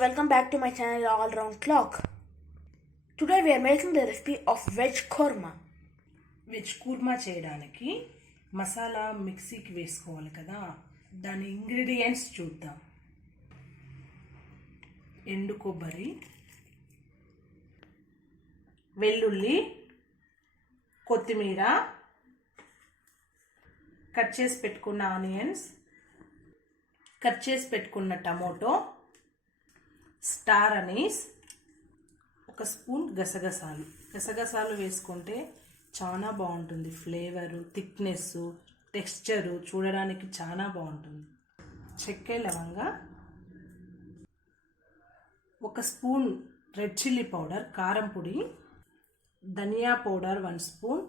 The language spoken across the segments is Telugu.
back to my channel All Round Clock. Today we are making the recipe of veg korma. Veg korma చేయడానికి మసాలా మిక్సీకి వేసుకోవాలి కదా దాని ఇంగ్రీడియంట్స్ చూద్దాం ఎండు కొబ్బరి వెల్లుల్లి కొత్తిమీర కట్ చేసి పెట్టుకున్న ఆనియన్స్ కట్ చేసి పెట్టుకున్న టమోటో స్టార్ అనేస్ ఒక స్పూన్ గసగసాలు. గసగసాలు వేసుకుంటే చాలా బాగుంటుంది. ఫ్లేవరు థిక్నెస్ టెక్స్చరు చూడడానికి చాలా బాగుంటుంది. చెక్క లవంగా ఒక స్పూన్ రెడ్ చిల్లీ పౌడర్ కారం పొడి ధనియా పౌడర్ వన్ స్పూన్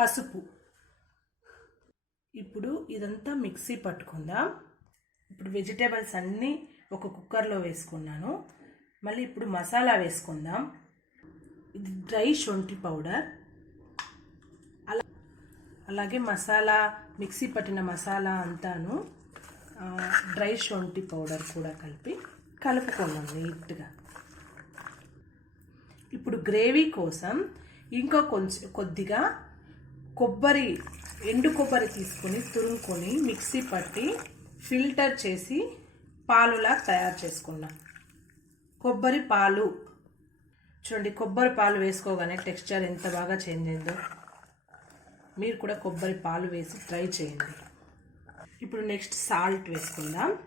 పసుపు. ఇప్పుడు ఇదంతా మిక్సీ పట్టుకుందాం. ఇప్పుడు వెజిటేబుల్స్ అన్నీ ఒక కుక్కర్లో వేసుకున్నాను. మళ్ళీ ఇప్పుడు మసాలా వేసుకుందాం. ఇది డ్రై శొంఠి పౌడర్. అలా అలాగే మసాలా మిక్సీ పట్టిన మసాలా అంతాను. డ్రై శొంఠి పౌడర్ కూడా కలిపి కలుపుకున్నాం నీట్గా. ఇప్పుడు గ్రేవీ కోసం ఇంకా కొంచెం కొద్దిగా కొబ్బరి ఎండు కొబ్బరి తీసుకొని తురుముకొని మిక్సీ పట్టి ఫిల్టర్ చేసి పాలులా తయారు చేసుకున్నాం. కొబ్బరి పాలు. చూడండి కొబ్బరి పాలు వేసుకోగానే టెక్స్చర్ ఎంత బాగా చేంజ్ అయిందో. మీరు కూడా కొబ్బరి పాలు వేసి ట్రై చేయండి. ఇప్పుడు నెక్స్ట్ సాల్ట్ వేసుకుందాం.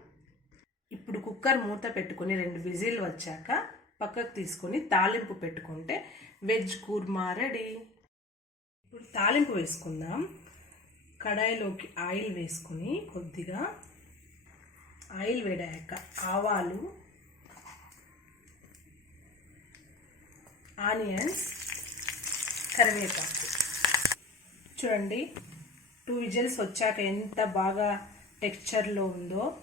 ఇప్పుడు కుక్కర్ మూత పెట్టుకుని రెండు విజిల్ వచ్చాక పక్కకు తీసుకొని తాలింపు పెట్టుకుంటే వెజ్ కూర్మా రెడీ. ఇప్పుడు తాలింపు వేసుకుందాం. కడాయిలోకి ఆయిల్ వేసుకుని కొద్దిగా ఆయిల్ వేడాక ఆవాలు ఆనియన్స్ కరివేపాకు. చూడండి టూ విజిల్స్ వచ్చాక ఎంత బాగా టెక్స్చర్లో ఉందో.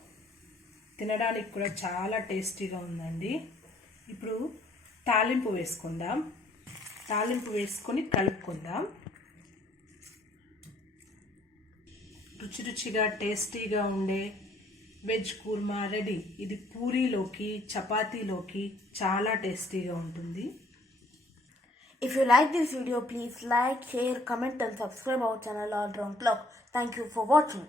తినడానికి కూడా చాలా టేస్టీగా ఉందండి. ఇప్పుడు తాలింపు వేసుకుందాం. తాలింపు వేసుకొని కలుపుకుందాం. రుచి రుచిగా టేస్టీగా ఉండే వెజ్ కూర్మా రెడీ. ఇది పూరీలోకి చపాతీలోకి చాలా టేస్టీగా ఉంటుంది. If you like this video please like share comment and subscribe our channel all round clock thank you for watching